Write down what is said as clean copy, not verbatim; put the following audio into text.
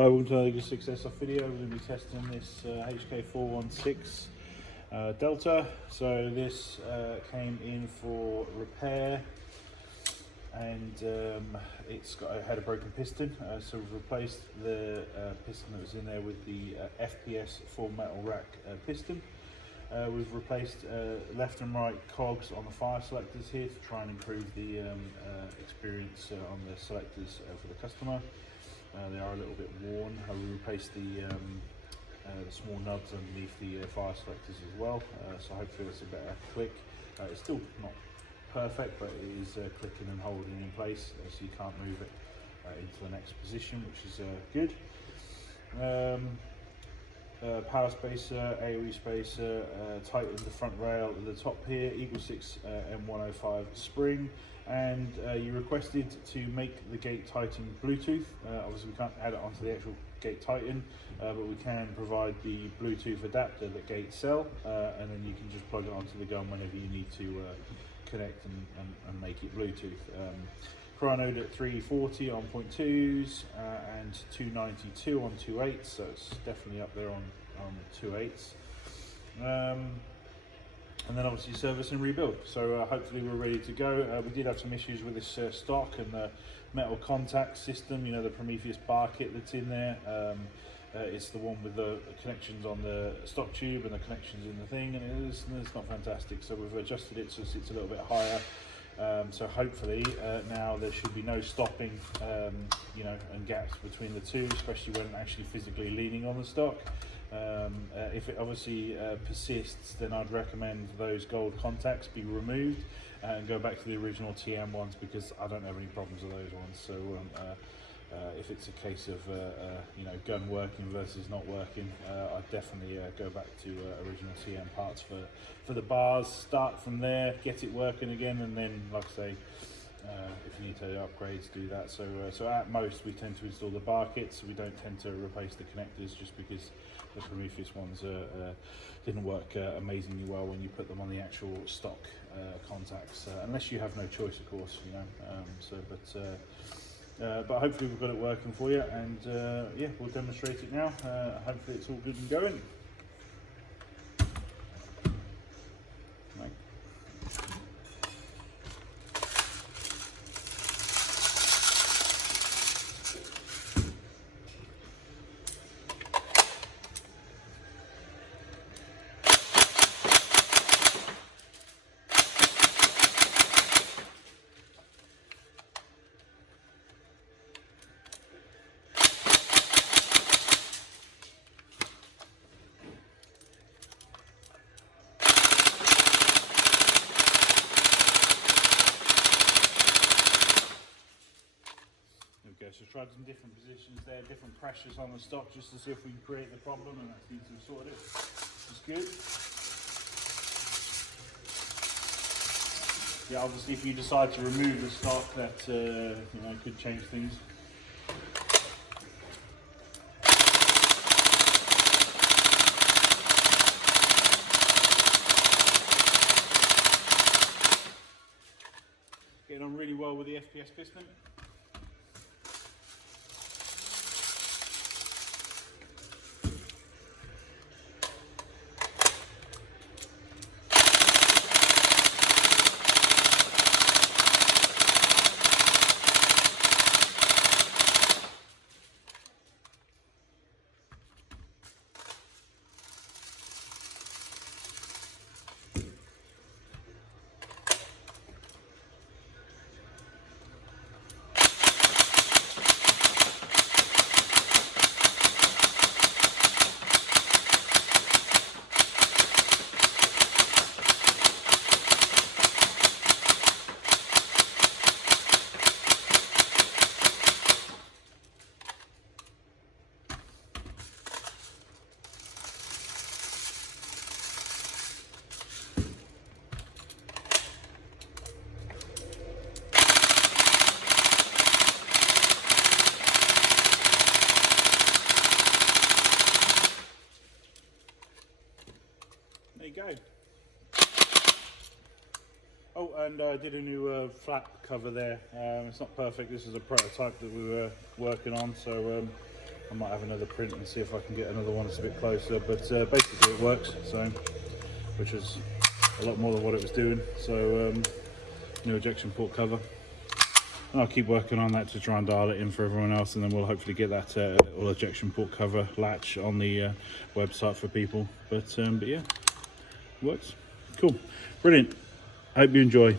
Hi, welcome to another EagleSix Airsoft video. We're going to be testing this HK416 Delta. So this came in for repair, and had a broken piston. So we've replaced the piston that was in there with the FPS full metal rack piston. We've replaced left and right cogs on the fire selectors here to try and improve the experience on the selectors for the customer. They are a little bit worn. We replaced the small nubs underneath the fire selectors as well, so hopefully it's a better click. It's still not perfect, but it is clicking and holding in place, so you can't move it into the next position, which is good. Power spacer, AOE spacer, tightened the front rail at the top here, EagleSix M105 spring, and you requested to make the gate tighten Bluetooth. Obviously we can't add it onto the actual gate tighten, but we can provide the Bluetooth adapter that gates sell, and then you can just plug it onto the gun whenever you need to connect and make it Bluetooth. Chronoed at 340 on 0.2s and 292 on 2.8s, so it's definitely up there on 2.8s. And then obviously service and rebuild. So hopefully we're ready to go. We did have some issues with this stock and the metal contact system, you know, the Prometheus bar kit that's in there. It's the one with the connections on the stock tube and the connections in the thing, and it's not fantastic. So we've adjusted it so it's a little bit higher. So hopefully now there should be no stopping, you know, and gaps between the two, especially when actually physically leaning on the stock. If it obviously persists, then I'd recommend those gold contacts be removed and go back to the original TM ones, because I don't have any problems with those ones. So if it's a case of you know, gun working versus not working, I'd definitely go back to original TM parts for the bars. Start from there, get it working again, and then, like I say, if you need to upgrade, do that. So at most we tend to install the bar kits. We don't tend to replace the connectors, just because the Prometheus ones didn't work amazingly well when you put them on the actual stock contacts, unless you have no choice, of course, you know. But hopefully we've got it working for you, and yeah, we'll demonstrate it now. Hopefully it's all good and going. Right. So tried some different positions there, different pressures on the stock, just to see if we can create the problem, and that seems to have sorted it. It's good. Yeah, obviously if you decide to remove the stock, that you know, could change things. Getting on really well with the FPS piston. There you go. Oh, and I did a new flap cover there. It's not perfect. This is a prototype that we were working on, so I might have another print and see if I can get another one that's a bit closer, but basically it works, so, which is a lot more than what it was doing. So new ejection port cover, and I'll keep working on that to try and dial it in for everyone else, and then we'll hopefully get that little ejection port cover latch on the website for people. But yeah, it works. Cool, brilliant. I hope you enjoy.